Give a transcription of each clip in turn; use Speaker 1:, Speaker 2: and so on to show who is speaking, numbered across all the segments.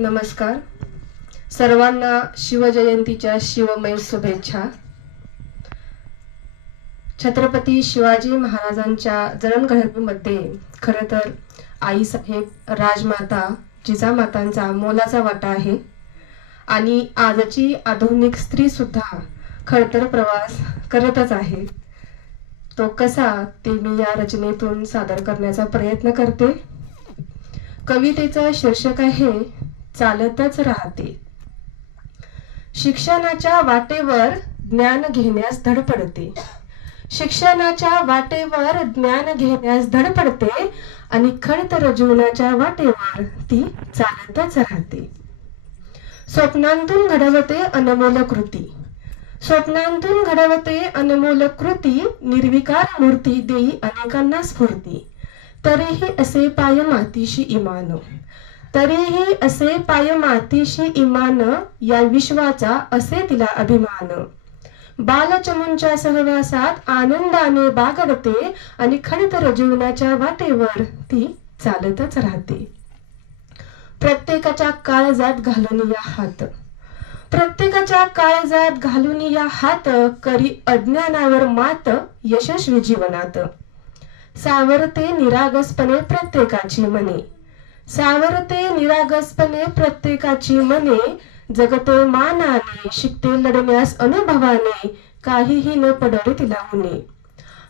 Speaker 1: नमस्कार. सर्वांना शिवजयंतीच्या शिवमय शुभेच्छा. छत्रपती शिवाजी महाराजांच्या जडणघडणीमध्ये खरं तर आईसाहेब राजमाता जिजामातांचा मोलाचा वाटा आहे. आणि आजची आधुनिक स्त्री सुद्धा खडतर प्रवास करतच आहे. तो कसा ते मी या रचनेतून सादर करण्याचा प्रयत्न करते. कवितेचं शीर्षक आहे चालतच राहते. शिक्षणाच्या वाटेवर ज्ञान घेण्यास धडपडते शिक्षणाच्या वाटेवर ज्ञान घेण्यास धडपडते आणि खडतर जीवनाच्या वाटेवर ती चालतच राहते. स्वप्नांतून घडवते अनमोल कृती. स्वप्नांतून घडवते अनमोल कृती निर्विकार मूर्ती देई अनेकांना स्फूर्ती. तरीही असे पाय मातीशी इमान. तरीही असे पाय मातीशी इमान या विश्वाचा असे तिला अभिमान. बालचमूंच्या सहवासात आनंदाने बागडते आणि खडतर जीवनाच्या वाटेवर ती चालतच राहते. प्रत्येकाच्या काळजात घालून या हात. प्रत्येकाच्या काळजात घालून या हात करी अज्ञानावर मात यशस्वी जीवनात. सावरते निरागसपणे प्रत्येकाची मने. सावरते निरागसपणे प्रत्येकाची मने जगते मानाने शिकते लढण्यास अनुभवाने काहीही न पडले तिला उणे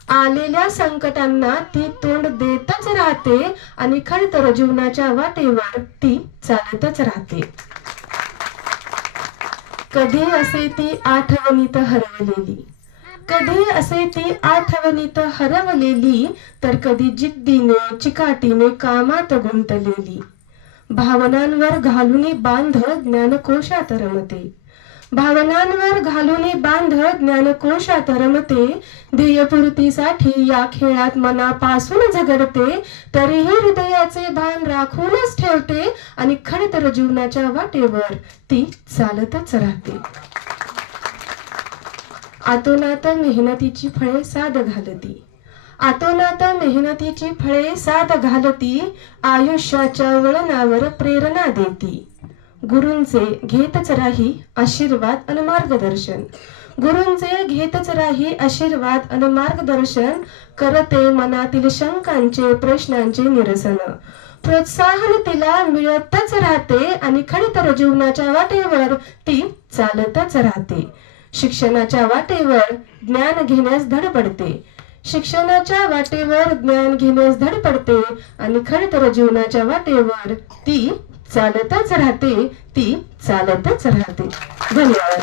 Speaker 1: आलेल्या संकटांना ती तोंड देतच राहते आणि खडतर जीवनाच्या वाटेवर ती चालतच राहते. कधी असे ती आठवणीत हरवलेली? कधी असे ती आठवणीत हरवलेली तर कधी जिद्दीने चिकाटीने कामात गुंतलेली. भावनांवर घालून बांध ज्ञानकोशात रमते. भावनांवर घालून बांध ज्ञानकोशात रमते. ध्येयपूर्तीसाठी या खेळात मनापासून झगडते तरीही हृदयाचे भान राखूनच ठेवते आणि खडतर जीवनाच्या वाटेवर ती चालतच राहते. आतोनात मेहनतीची फळे साद घालती. आतोनात मेहनतीची फळे साद घालती आयुष्याच्या वळणावर प्रेरणा देती. गुरूंचे घेतच राही आशीर्वाद आणि मार्गदर्शन. गुरूंचे घेतच राही आशीर्वाद आणि मार्गदर्शन करते मनातील शंकांचे प्रश्नांचे निरसन. प्रोत्साहन तिला मिळतच राहते आणि खडतर जीवनाच्या वाटेवर ती चालतच राहते. शिक्षणाच्या वाटेवर ज्ञान घेण्यास धड पडते. शिक्षणाच्या वाटेवर ज्ञान घेण्यास धड पडते आणि खडतर जीवनाच्या वाटेवर ती चालतच राहते ती चालतच राहते. धन्यवाद.